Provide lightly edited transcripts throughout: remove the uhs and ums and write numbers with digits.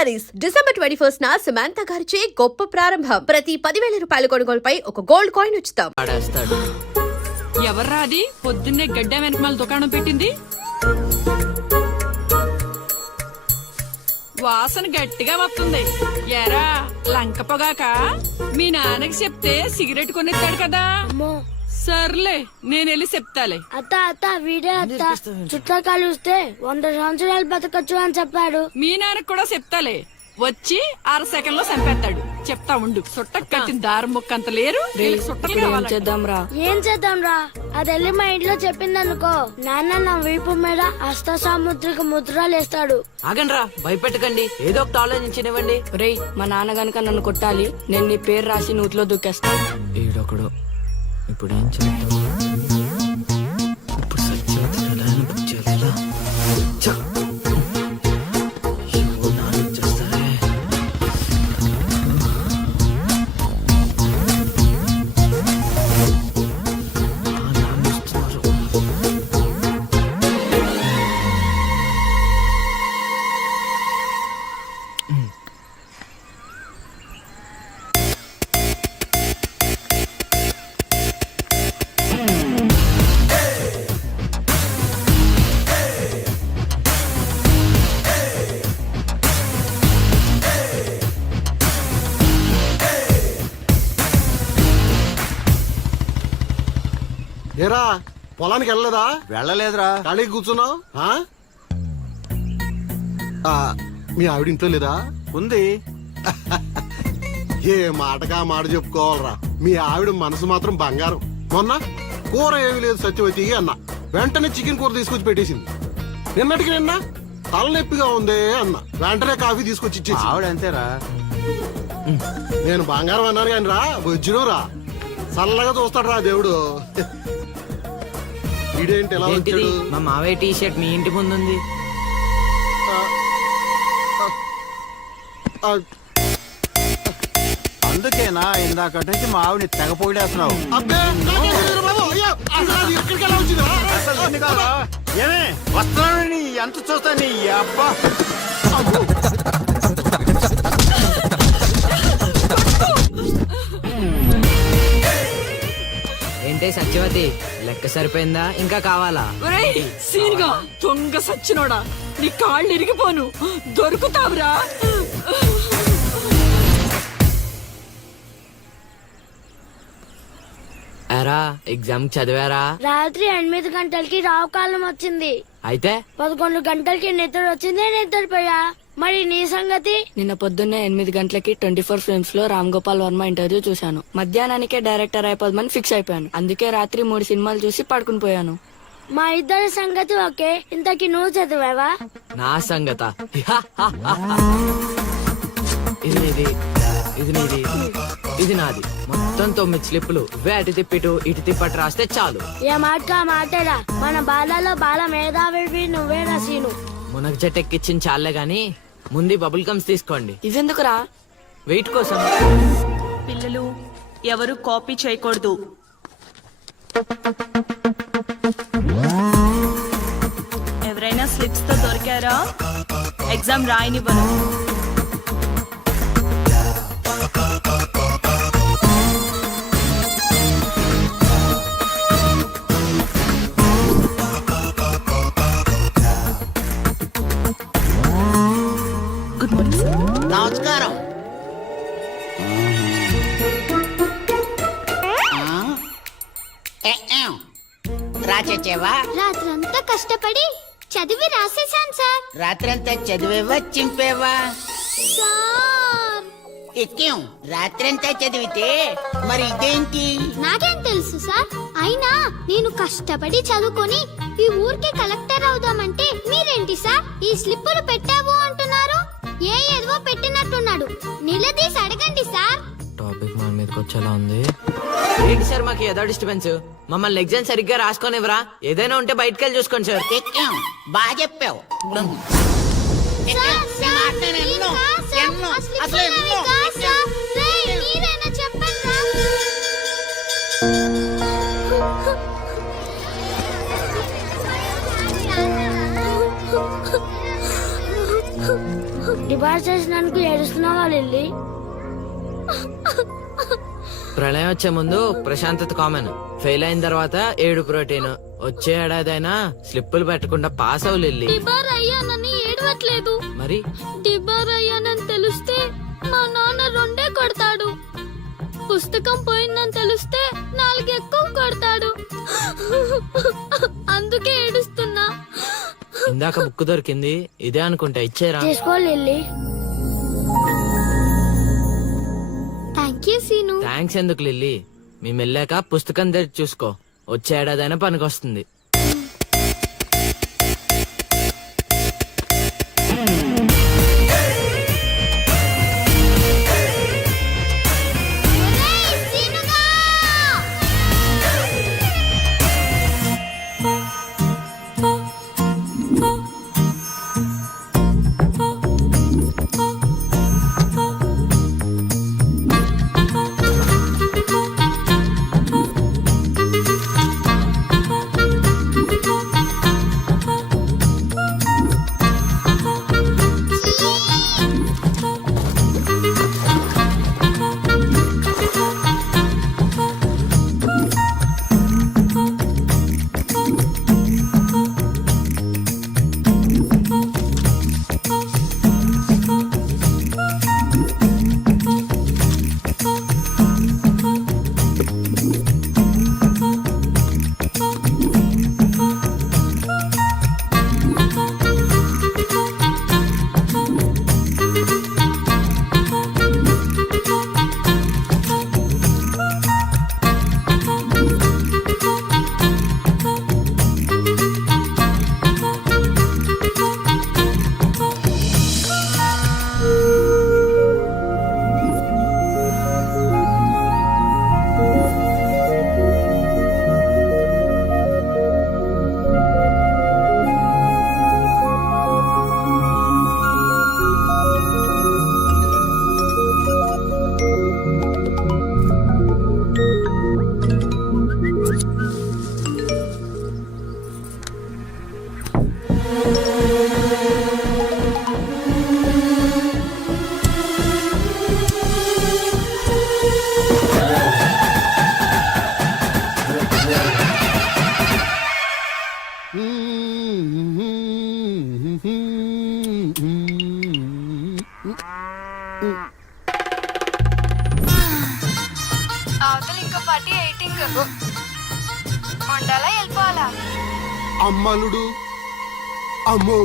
Saris December 21 Samantha గారిచే గొప్ప ప్రారంభం. ప్రతి 10,000 రూపాయల కొనుగోలుపై ఒక గోల్డ్ కాయిన్ ఉచితం. ఎవర్రా అది పొద్దున్నే గడ్డ వెనకమాల దుకాణం పెట్టింది? వాసన గట్టిగా వస్తుంది. ఎరా లంక పొగాక మీ నాన్నకి చెప్తే సిగరెట్ కొనిస్తాడు కదా. సర్లే నేనెళ్ళి చెప్తాలే. అత్త వీడే అత్త చుట్లా కాలుస్తే 100 సంవత్సరాలు బతకచ్చు అని చెప్పాడు. మీ నాన్నకి కూడా చెప్తాలే. వచ్చి 6 సెకండ్లో చంపేస్తాడు. చెప్తా ఉండు. సుట్టకు కట్టిన దారం ముక్క అంత లేరు. ఏం చేద్దాం రా అది వెళ్ళి మా ఇంట్లో చెప్పిందనుకో, నాన్న నా వీపు మీద హస్త సాముద్రిక ముద్రలు వేస్తాడు. ఆగండ్రా, భయపెట్టకండి, ఏదో ఒకటి ఆలోచించనివ్వండి. రేయ్, మా నాన్న గనక నన్ను కొట్టాలి, నేను నీ పేరు రాసి నూతిలో దూకేస్తాను. ఈడొకడు. ఇప్పుడు ఏం చేద్దాం? ఇప్పుడు సత్యవతిని బుక్ చేయాలా? ఏరా పొలానికి వెళ్ళలేదా? వెళ్ళలేదురా. ఖాళీకి కూర్చున్నావు? మీ ఆవిడ ఇంట్లో లేదా? ఉంది. ఏ మాటగా మాట చెప్పుకోవాలరా, మీ ఆవిడ మనసు మాత్రం బంగారం. మొన్న కూర ఏమీ లేదు సత్యవతి అన్న, వెంటనే చికెన్ కూర తీసుకొచ్చి పెట్టేసింది. నిన్నటికి నిన్న తలనొప్పిగా ఉంది అన్న, వెంటనే కాఫీ తీసుకొచ్చి ఇచ్చేసి. ఆవిడ అంతేరా. నేను బంగారం అన్నాను కానీ రా వజ్రం రా, చల్లగా చూస్తాడు రా దేవుడు. ఇదేంటి ఎలా వచ్చాడు? మా మావయ్య టీ షర్ట్ మీ ఇంటి ముందుంది. అందుకేనా ఇందాక నుంచి మా ఆవిడ తెగ పొగిడేస్తున్నావు? ఏమే వస్తున్నాను, ఎంత చూస్తా నీ అబ్బా. ఏంటే సత్యవతి, లెక్క సరిపోయిందా? ఇంకా కావాలా? సీన్గా దొంగ సచ్చినోడా, నీ కాళ్ళు ఇరిగిపోను, దొరుకుతావురా. ఎరా ఎగ్జామ్ చదివారా? రాత్రి 8 గంటలకి రావు కాలం వచ్చింది. అయితే 11 గంటలకి నిద్ర వచ్చింది, నిద్రపోయా. మరి నీ సంగతి? నిన్న పొద్దున్నే 8 గంటలకి 24 ఫిల్మ్స్ లో రామ్ గోపాల్ వర్మ ఇంటర్వ్యూ చూశాను. మధ్యాహ్నానికే డైరెక్టర్ అయిపోదామని ఫిక్స్ అయిపోయాను. అందుకే రాత్రి 3 సినిమాలు చూసి పడుకుని పోయాను. మా ఇద్దరి సంగతి ఓకే. ఇంతకి నువ్వు చదివావా? నా సంగత ఇది నీది, ఇది నీది, ఇది నాది. మొత్తం 9 స్లిప్పులు. అటు తిప్పిటు ఇటు తిప్పటి రాస్తే చాలు. ఏ మాట మాటరా, మన బాలలో బాల మేధావి నువ్వే రసీను. మునగ చెట్టు ఎక్కిచ్చిన చాలే గాని ముందు బబుల్ గమ్స్ తీసుకోండి. ఇవెందుకురా? వెయిట్ కోసం. పిల్లలు ఎవరు కాపీ చేయకూడదు. ఎవరైనా స్లిప్స్ తో దొరికారా? ఎగ్జామ్ రాయనివ్వను. Good morning sir. నమస్కారం. రాచేవా? రాత్రంతా కష్టపడి చదివి రాసేసాను సార్. రాత్రంతా చదివేవా చింపేవా? సార్ ఎక్కేం రాత్రంతా చదివితే మరి ఇదేంటి? నాకేం తెలుసు సార్. అయినా నేను కష్టపడి చదువుకొని ఈ ఊరికి కలెక్టర్ అవుదామంటే మీరేంటి సార్ ఈ స్లిప్పులు పెట్టావు అంటున్నారు? ఏదో పెట్టినట్టున్నాడు. నిలదీసి అడగండి సార్. టాపిక్ మన మీదకి వచ్చేలా ఉంది. ఏంటి సార్ మాకు ఏదో డిస్టర్బెన్స్? మమ్మల్ని ఎగ్జామ్ సరిగ్గా రాసుకొనివ్వరా? ఏదైనా ఉంటే బయటకు వెళ్ళి చూసుకోండి సార్. ఎక్కేం బాగా చెప్పావు. చెప్పండి డిబార్ చేసినందుకు ఏడుస్తున్నావా లిల్లీ? ప్రళయం వచ్చే ముందు ప్రశాంతత కామన్, ఫెయిల్ అయిన తర్వాత ఏడు ప్రోటీన్. వచ్చే ఏడాదైనా స్లిప్పులు పెట్టకుండా పాస్ అవ్వు లిల్లీ. డిబార్ అయ్యానని ఏడవట్లేదు. మరి డిబార్ అయ్యానని తెలిస్తే మా నాన్న 2 కొడతాడు. పుస్తకం పోయిందని తెలిస్తే 4 ఎక్కువ కొడతాడు. అందుకే ఏడుస్తున్నా. ఇందాక బుక్ దొరికింది, ఇదే అనుకుంటా, ఇచ్చేరా. తీసుకో Lily. Thank you Seenu. Thanks ఎందుకు లిల్లీ, మేము వెళ్ళాక పుస్తకం తెరిచి చూసుకో, వచ్చే ఏడాదైనా పనికొస్తుంది. అమ్మలుడు అమ్మో.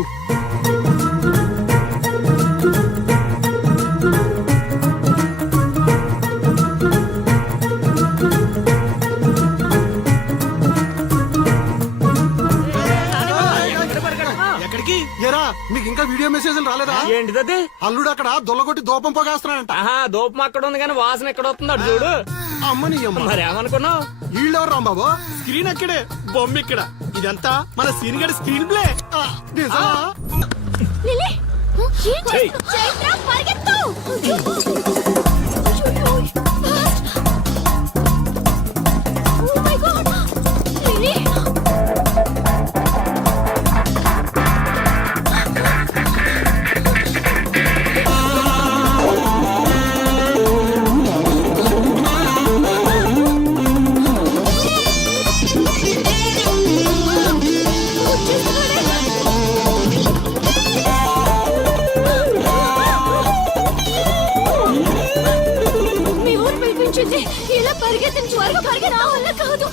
ఎక్కడికి? ఎరా మీకు ఇంకా వీడియో మెసేజ్లు రాలేదా? ఏంటిదది? అల్లుడు అక్కడ దొల్లగొట్టి దూపం పొగేస్తున్నాడంట. ఆహా, దూపం అక్కడ ఉంది కానీ వాసన ఎక్కడ వస్తుంది అటు చూడు. అమ్మని అమ్మ, మరేమనుకున్నావు? వీళ్ళెవరు రాంబాబు? స్క్రీన్ అక్కడే, బొమ్మ ఇక్కడ. ఇదంతా మన సీన్ గడి స్క్రీన్ ప్లే. నిజమా? లిల్లీ ఏయ్. చైత్ర పరిగెత్తు. Oh my God. లిల్లీ ఇలా పరిగెత్తిన త్వరగా పరిగెత్తా వల్ల కాదు.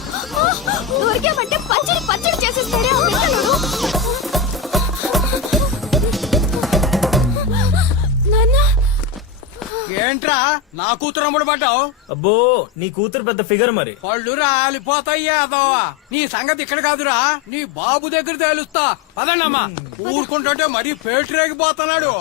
దొరికామంటే పచ్చడి పచ్చడి చేసేస్తాడే ఆ పిల్లలు. నాన్న ఏంట్రా నా కూతురు అమ్ముడు పడ్డావు? అబ్బో నీ కూతురు పెద్ద ఫిగర్ మరి. పళ్ళు రాలిపోతాయ్యా అదోవా. నీ సంగతి ఇక్కడ కాదురా, నీ బాబు దగ్గర తేలుస్తా. పదండమ్మా. ఊరుకుంటుంటే మరీ పేటరేగిపోతున్నాడు.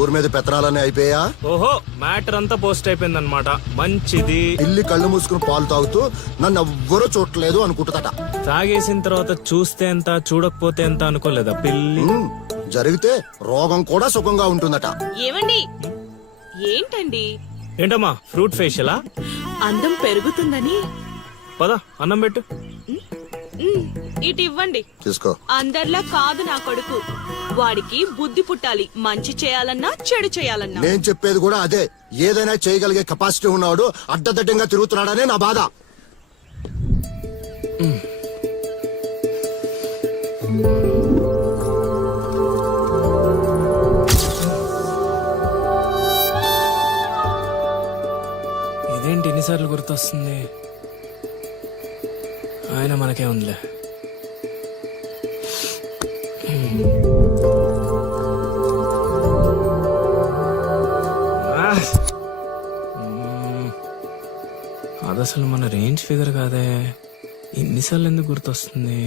ఊరి మీద పెత్తనాలన్నీ అయిపోయా? ఓహో మ్యాటర్ అంతా పోస్ట్ అయిపోయిందన్నమాట. మంచిది. పిల్లి కళ్ళు మూసుకుని పాలు తాగుతూ నన్ను ఎవ్వరూ చూడలేదు అనుకుంటుందట. తాగేసిన తర్వాత చూస్తే ఎంత చూడకపోతే ఎంత అనుకోలేదా పిల్లి? జరిగితే రోగం కూడా సుఖంగా ఉంటుందట. ఏమండి ఏంటండి ఏంటమ్మా ఫ్రూట్ ఫేషియలా? అందం పెరుగుతుందని. పద అన్నం పెట్టు. ఇటు ఇవ్వండి. తీసుకో. అందరిలా కాదు నా కొడుకు. వాడికి బుద్ధి పుట్టాలి, మంచి చేయాలన్నా చెడు చేయాలన్నా. నేను చెప్పేది కూడా అదే. ఏదైనా చేయగలిగే కెపాసిటీ ఉన్నవాడు అడ్డదడ్డంగా తిరుగుతున్నాడనే నా బాధ. ఇదేంటి ఎన్నిసార్లు గుర్తొస్తుంది? ఆయన మనకే ఉందిలే. అది అసలు మన రేంజ్ ఫిగర్ కాదే. ఎన్నిసార్లు ఎందుకు గుర్తొస్తుంది?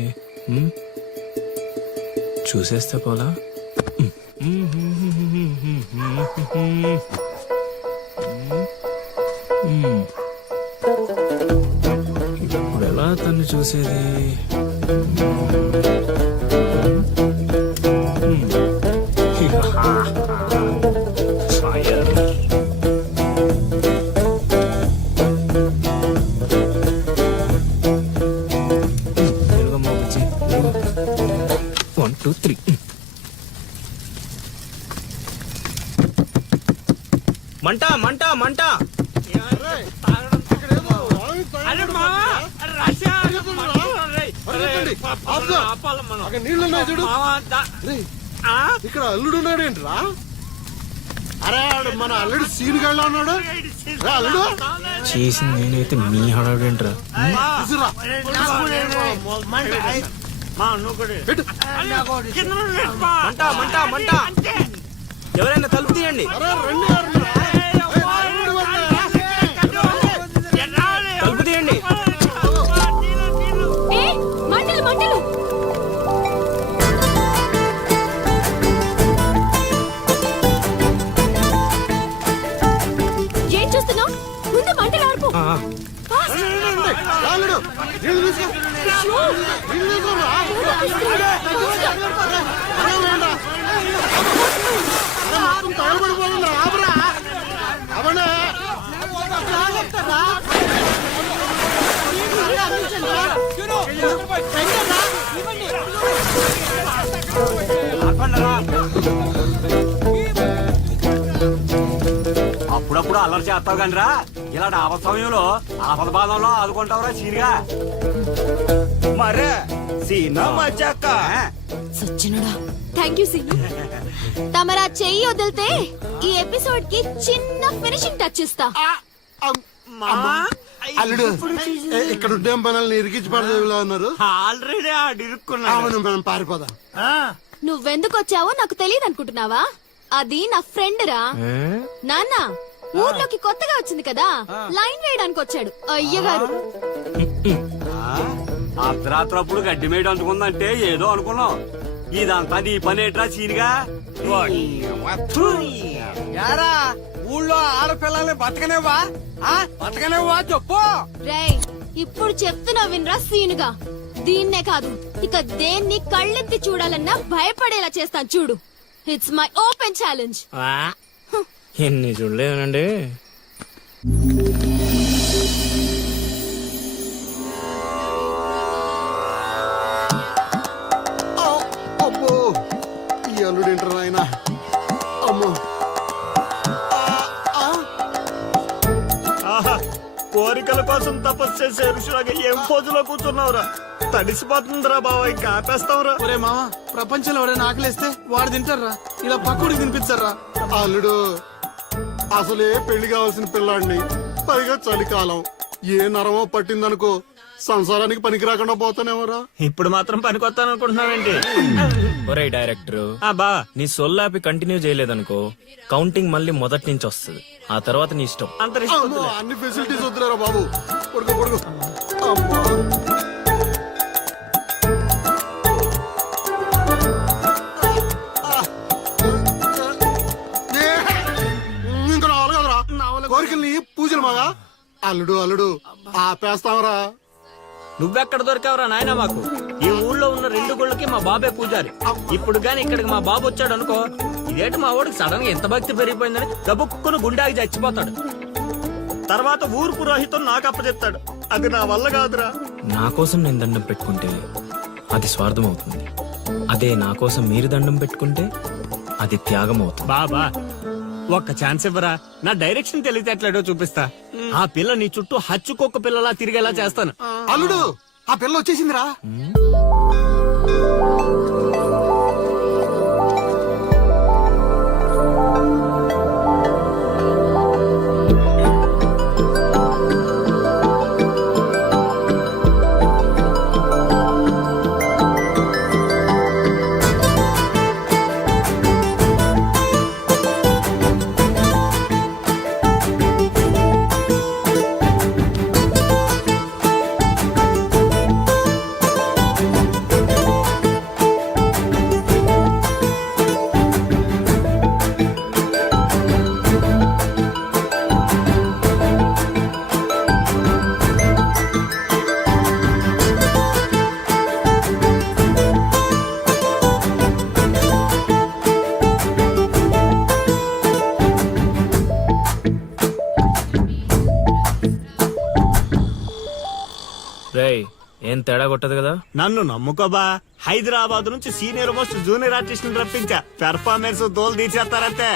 చూసేస్తే పోలా. ఇప్పుడు ఎలా తను చూసేది? One two three. మంట మంట మంట. నీళ్ళున్నాయి చూడు. ఇక్కడ అల్లుడు ఉన్నాడేంట్రా? అరే మన అల్లుడు సీన్ గళ్ళ ఉన్నాడు. అల్లుడు చేసింది నేనైతే మీ హడావిడేంట్రా? తీసుకురా. మంట మంట మంట. ఎవరైనా తలుపు తీయండి. తలుపు తీయండి. మంటలు మంటలు. ఏం చూస్తున్నావు? ముందు మంటలు ఆర్పు. అల్లుడు నీళ్ళు తీసుకో. నీళ్ళు తీసుకోరా. తగలబడిపోతుంది. ఆపరా అవనే. అప్పుడప్పుడు అల్లరి చేస్తావు కానీ రా, ఇలాంటి ఆపద సమయంలో ఆపద బాధంలో ఆదుకుంటావురా సీనిగా. మరే సీనా మచ్చాక సచ్చినుడా. Thank you Seenu. తమరా చెయ్యి వదిలితే ఈ ఎపిసోడ్ కి చిన్న ఫినిషింగ్ టచ్ ఇస్తా. అల్లుడు ఇక్కడ ఉండే పనులను ఇరికించి పడదేవిలా ఉన్నారు. ఆల్రెడీ ఆడిరుక్కున్నా. అవును మనం పారిపోదాం. నువ్వెందుకు వచ్చావో నాకు తెలియదు అనుకుంటున్నావా? అది నా ఫ్రెండ్ రా. నాన్న ఊర్లోకి కొత్తగా వచ్చింది కదా, లైన్ వేయడానికి వచ్చాడు అయ్యగారు. అర్ధరాత్రప్పుడు గడ్డి మేడ అందుకుందంటే ఏదో అనుకున్నాం. ఇదంతా నీ పని ఏట్రా సీనిగా? యారా ఊళ్ళో ఆడపిల్లల్ని బతకనేవా? బతకనేవా చెప్పు. రేయ్ ఇప్పుడు చెప్తున్నా వినరా సీనుగా. దీన్నే కాదు ఇక దేన్ని కళ్ళెత్తి చూడాలన్నా భయపడేలా చేస్తాను చూడు. It's my open challenge. ఎన్ని చూడలేదండి. అమ్మో ఈ అల్లుడు ఏంటారు ఆయన. అమ్మో కోరికల కోసం తపస్సు చేసే ఋషులాగా ఏం పోజులో కూర్చున్నావురా? తడిసిపోతుందిరా బావా, ఇంకా ఆపేస్తావురా. ఒరే మామ, ప్రపంచంలో ఎవరైనా ఆకలిస్తే వాడు తింటారా? ఇలా పక్కుడికి తినిపించారా? అల్లుడు అసలే పెళ్లి కావాల్సిన పిల్లాడిని, పైగా చలికాలం. ఏ నరమో పట్టిందనుకో సంసారానికి పనికి రాకుండా పోతానేమరా. ఇప్పుడు మాత్రం పనికొస్తాను అనుకుంటున్నావేంటి? ఒరే డైరెక్టర్, నీ సొల్లాపి కంటిన్యూ చేయలేదనుకో కౌంటింగ్ మళ్ళీ మొదటి నుంచి వస్తుంది. ఆ తర్వాత నీ ఇష్టం. అమ్మో, అన్ని ఫెసిలిటీస్ వద్దులేరా బాబు. పడుకో పడుకో. అమ్మో ఇంకా రావాలి కదరా కోరికల్ని పూజలు మగా. అల్లుడు అల్లుడు ఆపేస్తావరా. నువ్వెక్కడ దొరికావురా నాయన మాకు? ఈ ఊళ్ళో ఉన్న 2 గుళ్ళకి మా బాబే పూజారి. ఇప్పుడు గాని ఇక్కడికి మా బాబు వచ్చాడు అనుకో, ఇదేంటి మా వాడికి సడన్ గా ఎంత భక్తి పెరిగిపోయిందని గబుక్కును గుండాకి చచ్చిపోతాడు. తర్వాత ఊరు పురోహితం నాకు అప్పచెప్తాడు. అది నా వల్ల కాదురా. నా కోసం నేను దండం పెట్టుకుంటే అది స్వార్థం అవుతుంది. అదే నా కోసం మీరు దండం పెట్టుకుంటే అది త్యాగం అవుతుంది. బాబా ఒక్క ఛాన్స్ ఇవ్వరా, నా డైరెక్షన్ తెలివితేటలేడో చూపిస్తా. ఆ పిల్ల నీ చుట్టూ హచ్చుకొక్క పిల్లలా తిరిగేలా చేస్తాను. అల్లుడు ఆ పిల్ల వచ్చేసిందిరా. రేయ్, ఏం తేడా కొట్టదు కదా? నన్ను నమ్ముకోబా, హైదరాబాద్ నుంచి సీనియర్ మోస్ట్ జూనియర్ ఆర్టిస్ట్ రప్పించా. పెర్ఫార్మెన్స్ దోలు తీర్చేస్తారంతే.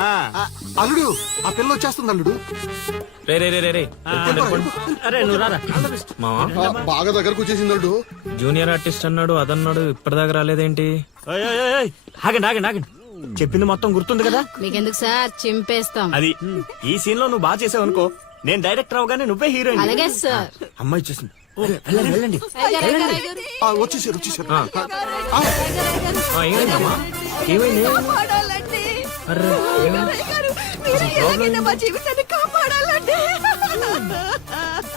ఆ, అల్లుడు ఆ పిల్ల వచ్చేస్తుంది అల్లుడు. రే రే రే రే రే. అరే నువ్వు రారా. మావా బాగా దగ్గరకు వచ్చేసింది అల్లుడు. జూనియర్ ఆర్టిస్ట్ అన్నాడు, అదన్నాడు, ఇప్పటిదాకా రాలేదేంటి? ఓయ్, ఓయ్, ఓయ్, ఓయ్. ఆగండి ఆగండి ఆగండి. చెప్పింది మొత్తం గుర్తుంది కదా? మీకెందుకు సార్, చింపేస్తాం. అది ఈ సీన్ లో నువ్వు బాగా చేసావు అనుకో, నేను డైరెక్టర్ అవగానే నువ్వే హీరోయిన్. అలాగే సార్. అమ్మాయి చూసింది. వెళ్ళండి వెళ్ళండి. వచ్చేసారు వచ్చేసారు. ఏమైందమ్మా? ఏమైంది? అర్రే,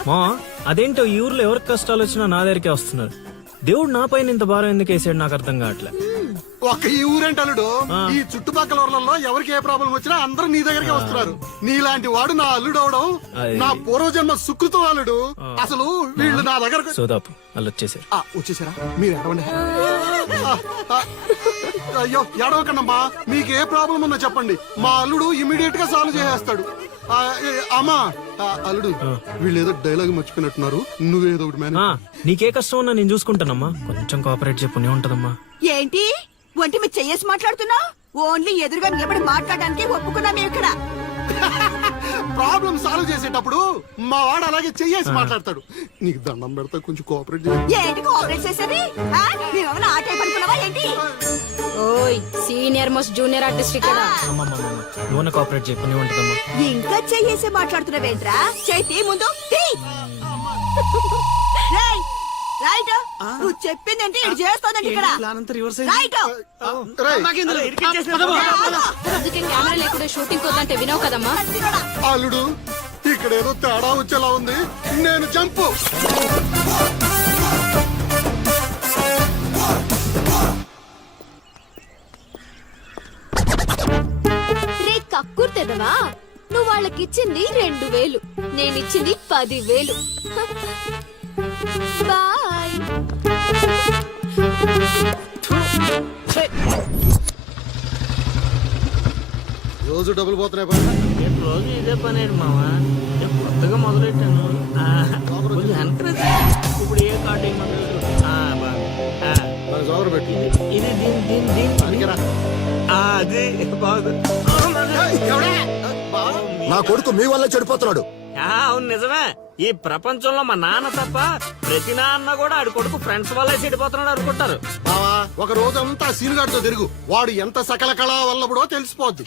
మా అదేంటో ఈ ఊర్లో ఎవరికి కష్టాలు వచ్చినా నా దగ్గరికే వస్తున్నారు. దేవుడు నా పైన ఇంత భారం ఎందుకు వేసాడు నాకు అర్థం కావట్లే. ఒక్క ఈ ఊరేంటి అల్లుడు, ఈ చుట్టుపక్కల ఊర్లలో ఎవరికి ఏ ప్రాబ్లం వచ్చినా అందరూ నీ దగ్గరికి వస్తున్నారు. నీలాంటి వాడు నా అల్లుడు అవడం నా పూర్వజన్మ సుకృతం అల్లుడు. అసలు వీళ్ళు నా దగ్గర సోదాపు వాళ్ళు వచ్చేసారు. వచ్చేసారా? మీరు ఎడవండి. అయ్యో ఎడవకండమ్మా, మీకు ఏ ప్రాబ్లం ఉందో చెప్పండి, మా అల్లుడు ఇమీడియట్ గా సాల్వ్ చేసేస్తాడు. అమ్మా అల్లుడు, వీళ్ళు ఏదో డైలాగ్ మర్చిపోయినట్టున్నారు, నువ్వేదో ఒకటి మేనేజ్. నీకే కష్టం ఉన్నా నేను చూసుకుంటానమ్మా, కొంచెం కోఆపరేట్ చెప్పునే ఉంటదమ్మా. ఏంటి ఒంటి మీద చెయ్యేసి మాట్లాడుతున్నా? ఓన్లీ ఎదురుగా నిలబడి మాట్లాడడానికి ఒప్పుకున్నాం ఇక్కడ. ప్రాబ్లం సాల్వ్ చేసేటప్పుడు మా వాడు అలాగే చెయ్యేసి మాట్లాడతాడు. నీకు దండం పెడతా, కొంచెం కోఆపరేట్ ఏంటి కోఆపరేట్ చేసేది? మేమేమైనా ఆట అయిపోతున్నావా ఏంటి? ఓయ్, సీనియర్ మోస్ట్ జూనియర్ ఆర్టిస్ట్ ఇక్కడ. నువ్వు కోఆపరేట్ చెప్పునే ఉంటదమ్మా. ఇంకా చెయ్యేసి మాట్లాడుతున్నావేంట్రా? చేతి ముందు తీ. రేయ్, రైట్. నువ్వు చెప్పిందంటే ఇది చేస్తోందండి ఇక్కడ. రైట్. అందుకే కెమెరా లేకుండా షూటింగ్ కొద్దంటే వినవు కదమ్మా. అల్లుడు, ఇక్కడ ఏదో తేడా వచ్చేలా ఉంది, నేను జంపు. రే కక్కుర్తెదవా, నువ్వు వాళ్ళకిచ్చింది 2000, నేనిచ్చింది 10,000. బాయ్. రోజు డబ్బులు పోతున్నాయి పని. రోజు ఇదే పని మావా, కొత్తగా మొదలెట్టాను. ఇప్పుడు ఏ కార్డు పెట్టి ఇది అది బాగుంది. నా కొడుకు మీ వల్ల చెడిపోతున్నాడు. అవును నిజమే. ఈ ప్రపంచంలో మా నాన్న తప్ప ప్రతి నాన్న కూడా ఆడి కొడుకు ఫ్రెండ్స్ వల్లే చెడిపోతున్నాడు అనుకుంటారు. బావా, ఒక రోజంతా సీనుగాడితో తిరుగు, వాడు ఎంత సకల కళా వల్లబడో తెలిసిపోద్ది.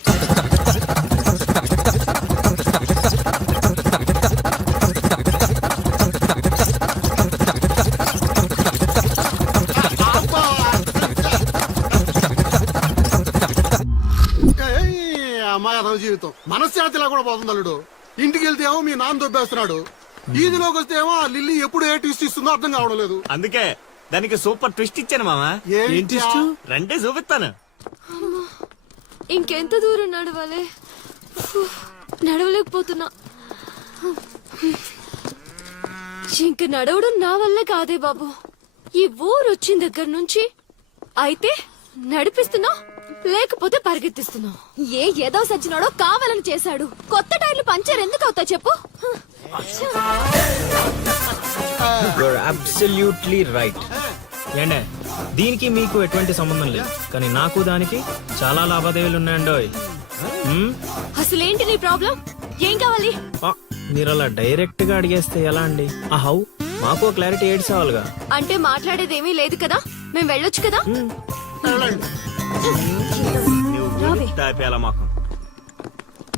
అమ్మాయి అదవ జీవితం మనశ్శాంతిలా కూడా పోతుంది అల్లుడు. ఇంటికి వెళ్తే ఏమో మీ నాన్న దొబ్బేస్తున్నాడు, ఈదిలోకి వస్తే ఏమో ఆ లిల్లీ ఎప్పుడు ఏ ట్విస్ట్ ఇస్తుందో అర్థం కావడం లేదు. అందుకే దానికి సూపర్ ట్విస్ట్ ఇచ్చాను మామా. రండి చూపిస్తాను. ఇంకెంత దూరం నడవాలి? నడవలేకపోతున్నా. ఇంక నడవడం నా వల్ల కాదే బాబు. ఈ ఊరు వచ్చిన దగ్గర నుంచి అయితే నడిపిస్తున్నా లేకపోతే పరిగెత్తిస్తున్నావు. ఏదో సచ్చినాడో కావాలని చేశాడు. కొత్త టైర్లు పంచర్ ఎందుకు అవుతా చెప్పు. Absolutely right. ఏండే దీనికి మీకు ఎటువంటి సంబంధం లేదు, కానీ నాకు దానికి చాలా లావాదేవీలు ఉన్నాయండోయ్. అసలేంటి నీ ప్రాబ్లం? ఏం కావాలి? మీరు అలా డైరెక్ట్ గా అడిగేస్తే ఎలా అండి? ఆ హౌ మాకు క్లారిటీ ఏడ్స్ అవ్వాలిగా. అంటే మాట్లాడేదేమీ లేదు కదా, మేము వెళ్ళొచ్చు కదా. తాపేలా మాకు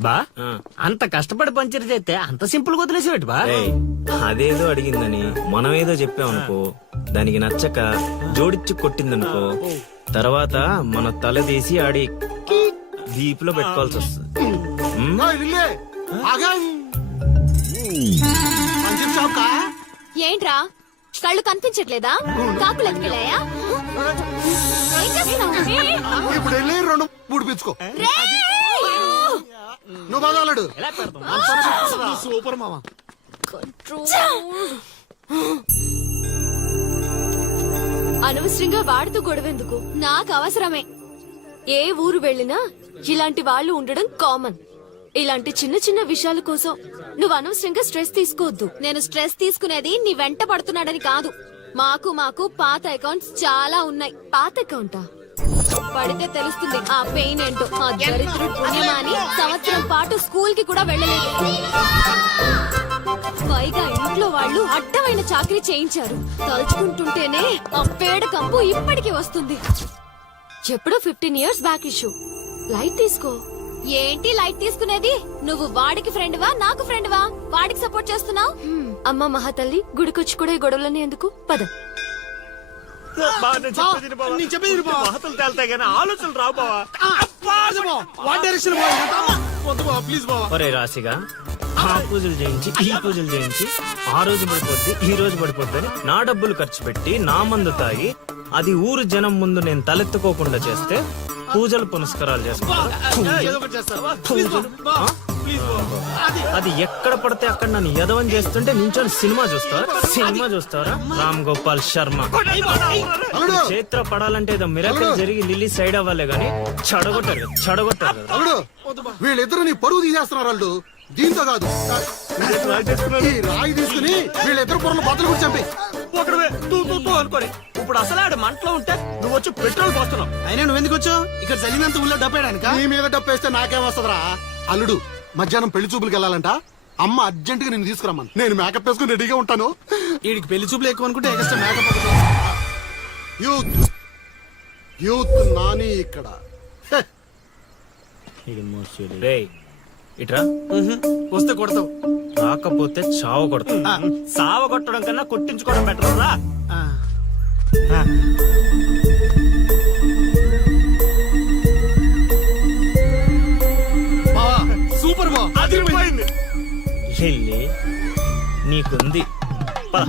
బా అంత కష్టపడి పంచర్ చేస్తే అంత సింపుల్ గా వదిలేసేవాటి బా. ఏయ్, అదేదో అడిగిందని మనం ఏదో చెప్పామనుకో, దానికి నచ్చక జోడిచ్చి కొట్టిందనుకో, తర్వాత మన తల తీసి ఆడి దీపులో పెట్టుకోవాల్సి వస్తుంది. ఏంట్రా కళ్ళు కనిపించట్లేదా? కాకులు ఎత్తుకెళ్ళాయా? ఏం చేస్తున్నావు? ఇప్పుడు వెళ్ళి 2-3 పిచ్చుకో. నువ్వు బాగాలడు సూపర్ మామా. అనవసరంగా వాడుతూ గొడవెందుకు? నాకు అవసరమే. ఏ ఊరు వెళ్ళినా ఇలాంటి వాళ్ళు ఉండడం కామన్. ఇలాంటి చిన్న చిన్న విషయాల కోసం నువ్వు అనవసరంగా స్ట్రెస్ తీసుకోవద్దు. నేను స్ట్రెస్ తీసుకునేది నీ వెంట పడుతున్నాడని కాదు. మాకు పాత అకౌంట్స్ చాలా ఉన్నాయి. పాత అకౌంటా? పడితే తెలుస్తుంది ఆ పెయిన్ ఏంటో. ఆ దరిద్రుడు పుణ్యమాని సంవత్సరం పాటు స్కూల్ కి కూడా వెళ్ళలేదు. పైగా ఇంట్లో వాళ్ళు అడ్డమైన చాకరీ చేయించారు. తలుచుకుంటుంటేనే ఆ పేడ కంపు ఇప్పటికీ వస్తుంది. ఎప్పుడో 15 years బ్యాక్ ఇష్యూ. లైట్ తీసుకో. ఏంటి లైట్ తీసుకునేది? నువ్వు వాడికి ఫ్రెండ్వా నాకు ఫ్రెండ్వా? వాడికి సపోర్ట్ చేస్తున్నావు. అమ్మ మహాతల్లి గుడికొచ్చి కూడా ఈ గొడవలన్నీ ఎందుకు? పద. మహతలు తేలుతాయి కానీ ఆలోచనలు రావు బావా. ఒరే రాశిగా ఆ పూజలు చేయించి ఈ పూజలు చేయించి ఆ రోజు పడిపోద్ది ఈ రోజు పడిపోద్ది అని నా డబ్బులు ఖర్చు పెట్టి నా మందు తాగి అది ఊరు జనం ముందు నేను తలెత్తుకోకుండా చేస్తే పూజలు పునస్కారాలు చేసుకుంటారు. అది ఎక్కడ పడితే అక్కడ నన్ను యదవం చేస్తుంటే నించొని సినిమా చూస్తారా? రామ్ గోపాల్ శర్మ క్షేత్ర పడాలంటే ఏదో మిరాకిల్ జరిగి లిల్లీ సైడ్ అవ్వాలే గాని చెడగొట్టారు. వీళ్ళిద్దరు నీ పరువు తీసేస్తున్నారు. వాళ్ళు దీంతో కాదు, ఈ రాయి తీసుకుని వీళ్ళిద్దరు పొరలు బద్దలు కూడా చంపి అనుకోని ఇప్పుడు అసలు ఆడు మంటలో ఉంటే నువ్వు వచ్చి పెట్రోల్ పోస్తున్నావు. అయినా నువ్వెందుకు వచ్చావు? ఇక్కడ చలినంత ఊళ్ళో డబ్బేయడానికా? నీ మీద డప్పేస్తే నాకేం వస్తుందిరా? అల్లుడు మధ్యాహ్నం పెళ్లి చూపులకు వెళ్ళాలంట. అమ్మ అర్జెంట్ గా నేను తీసుకురమ్మను. నేను మేకప్ వేసుకుని రెడీగా ఉంటాను. వీడికి పెళ్లి చూపులు ఎక్కువ అనుకుంటే ఎక్స్ట్రా మేకప్. యూత్ నాని ఇక్కడ. రేయ్ ఇట్రా. వస్తే కొడతావు, రాకపోతే చావ కొడతావు. సావ కొట్టడం కన్నా కొట్టించుకోవడం బెటర్ రా. సూపర్ బా. అదిరిపోయింది. నీకుంది. పద.